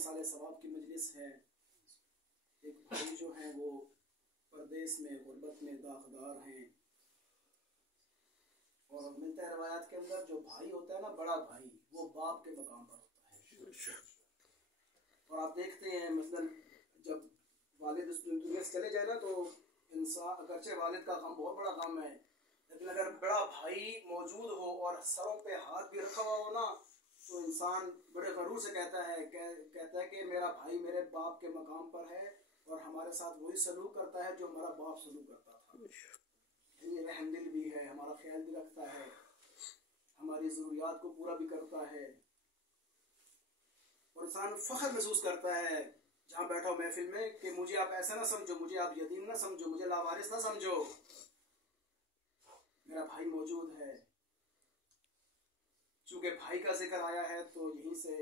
سال ثواب کی مجلس ہے. ایک بھائی جو ہیں وہ پردیس میں غربت میں داغدار ہیں، اور ملتا ہے روایات کے اندر جو بھائی ہوتا ہے نا، بڑا بھائی، وہ باپ کے مقام پر ہوتا ہے. اور آپ دیکھتے ہیں مثلا جب والد اس دنیا سے چلے جائے نا تو انسان، اگرچہ والد کا غم بہت بڑا غم ہے، لیکن اگر بڑا بھائی موجود ہو اور سروں پہ ہاتھ بھی رکھا ہوا ہو نا، تو انسان بڑے غرور سے کہتا ہے کہ میرا بھائی میرے باپ کے مقام پر ہے اور ہمارے ساتھ وہی سلوک کرتا ہے جو ہمارا باپ سلوک کرتا تھا. یہ رحم دل بھی ہے، ہمارا خیال بھی رکھتا ہے، ہماری ضروریات کو پورا بھی کرتا ہے. اور انسان فخر محسوس کرتا ہے جہاں بیٹھا ہو محفل میں کہ مجھے آپ ایسا نہ سمجھو، مجھے آپ یتیم نہ سمجھو، مجھے لاوارث نہ سمجھو، میرا بھائی موجود ہے. چونکہ بھائی کا ذکر آیا ہے تو یہیں سے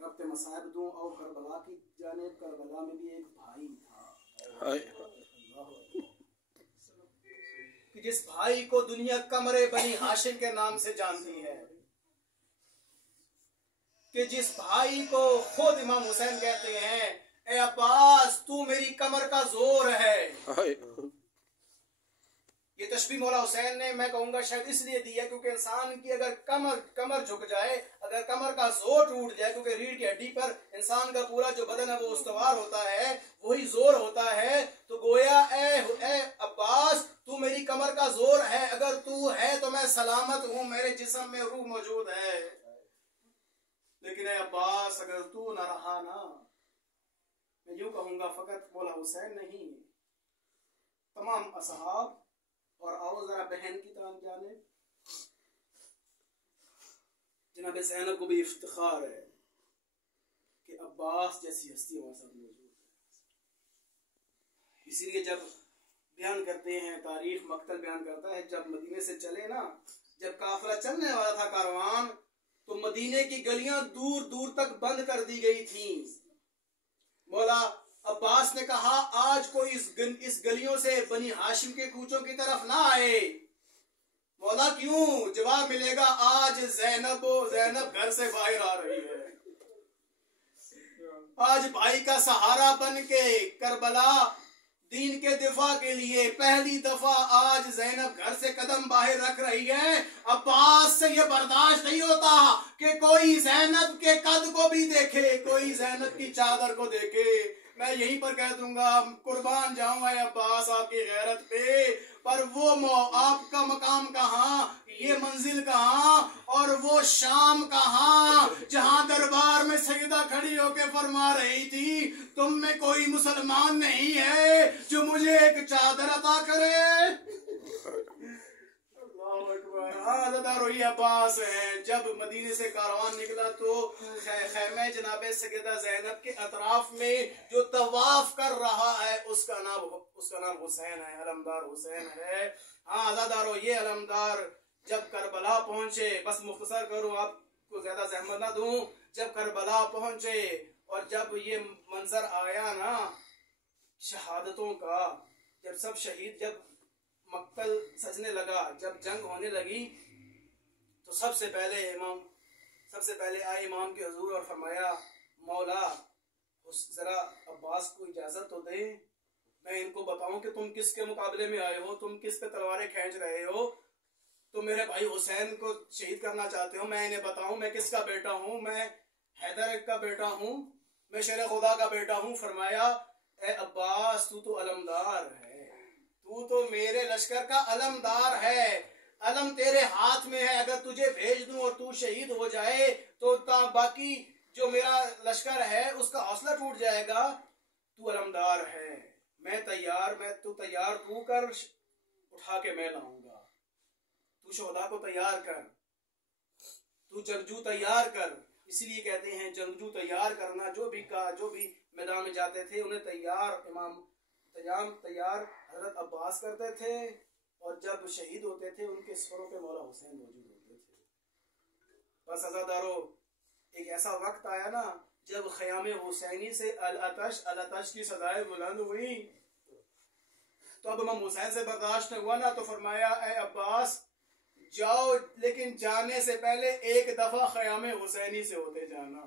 ربط مصائب دوں. اور کربلا کی جانب، کربلا میں بھی ایک بھائی تھا کہ جس بھائی کو دنیا قمر بنی ہاشم کے نام سے جانتی ہے، کہ جس بھائی کو خود امام حسین کہتے ہیں اے عباس تو میری کمر کا زور ہے. یہ تشبیہ مولا حسین نے میں کہوں گا شاید اس لیے دی ہے کیونکہ انسان کی اگر کمر جھک جائے، اگر کمر کا زور ٹوٹ جائے، کیونکہ ریڑھ کی ہڈی پر انسان کا پورا جو بدن ہے وہ استوار ہوتا ہے، وہی زور ہوتا ہے. تو گویا اے عباس تو میری کمر کا زور ہے، اگر تو ہے تو میں سلامت ہوں، میرے جسم میں روح موجود ہے. لیکن اے عباس اگر تو نہ رہا نا، میں یوں کہوں گا فقط مولا حسین نہیں، تمام اصحاب. اور آؤ ذرا بہن کی طرف جانب، جناب زینب کو بھی افتخار ہے کہ عباس جیسی ہستی ہمارے ساتھ موجود ہے. اسی لیے جب بیان کرتے ہیں تاریخ، مقتل بیان کرتا ہے جب مدینے سے چلے نا، جب قافلہ چلنے والا تھا کاروان، تو مدینے کی گلیاں دور دور تک بند کر دی گئی تھیں. مولا عباس نے کہا آج کوئی اس گلیوں سے بنی ہاشم کے کوچوں کی طرف نہ آئے. مولا کیوں؟ جواب ملے گا آج زینب گھر سے باہر آ رہی ہے. آج بھائی کا سہارا بن کے کربلا دین کے دفاع کے لیے پہلی دفعہ آج زینب گھر سے قدم باہر رکھ رہی ہے. عباس سے یہ برداشت نہیں ہوتا کہ کوئی زینب کے قد کو بھی دیکھے، کوئی زینب کی چادر کو دیکھے. میں یہیں پر کہہ دوں گا قربان جاؤں اے عباس آپ کی غیرت پہ، پر وہ آپ کا مقام کہاں، یہ منزل کہاں، اور وہ شام کہاں جہاں دربار میں سیدہ کھڑی ہو کے فرما رہی تھی تم میں کوئی مسلمان نہیں ہے جو مجھے ایک چادر عطا کرے. اللہ اکبر. روئی عباس ہے. جب مدینے سے کاروان نکلا تو خیمہ جناب سیدہ زینب کے اطراف میں جو طواف کر رہا ہے اس کا نام حسین ہے، علمدار حسین ہے. ہاں عزادارو، یہ علمدار جب کربلا پہنچے، بس مختصر کروں آپ کو زیادہ زحمت نہ دوں، جب کربلا پہنچے اور جب یہ منظر آیا نا شہادتوں کا، جب سب شہید، جب مقتل سجنے لگا، جب جنگ ہونے لگی، تو سب سے پہلے آئے امام کے حضور اور فرمایا مولا ذرا عباس کو اجازت تو دیں، میں ان کو بتاؤں کہ تم کس کے مقابلے میں آئے ہو، تم کس پہ تلواریں کھینچ رہے ہو، تم میرے بھائی حسین کو شہید کرنا چاہتے ہو، میں انہیں بتاؤں میں کس کا بیٹا ہوں، میں حیدر کا بیٹا ہوں، میں شیر خدا کا بیٹا ہوں. فرمایا اے عباس تو علمدار ہے، تو میرے لشکر کا علمدار ہے، علم تیرے ہاتھ میں ہے، اگر تجھے بھیج دوں اور تو شہید ہو جائے تو باقی جو میرا لشکر ہے اس کا حوصلہ ٹوٹ جائے گا. تو علمدار ہے، میں تیار تو کر، اٹھا کے میں لاؤں گا. تو شہداء کو تیار کر، تو جنگجو تیار کر. اسی لیے کہتے ہیں جنگجو تیار کرنا، جو بھی میدان میں جاتے تھے انہیں تیار حضرت عباس کرتے تھے، اور جب شہید ہوتے تھے ان کے سروں پہ مولا حسین موجود ہوتے تھے. بس عزادارو، ایک ایسا وقت آیا نا جب خیام حسینی سے الاتش کی صدائیں بلند ہوئی، تو اب امام حسین سے برداشت ہوا نا، تو فرمایا اے عباس جاؤ، لیکن جانے سے پہلے ایک دفعہ خیام حسینی سے ہوتے جانا.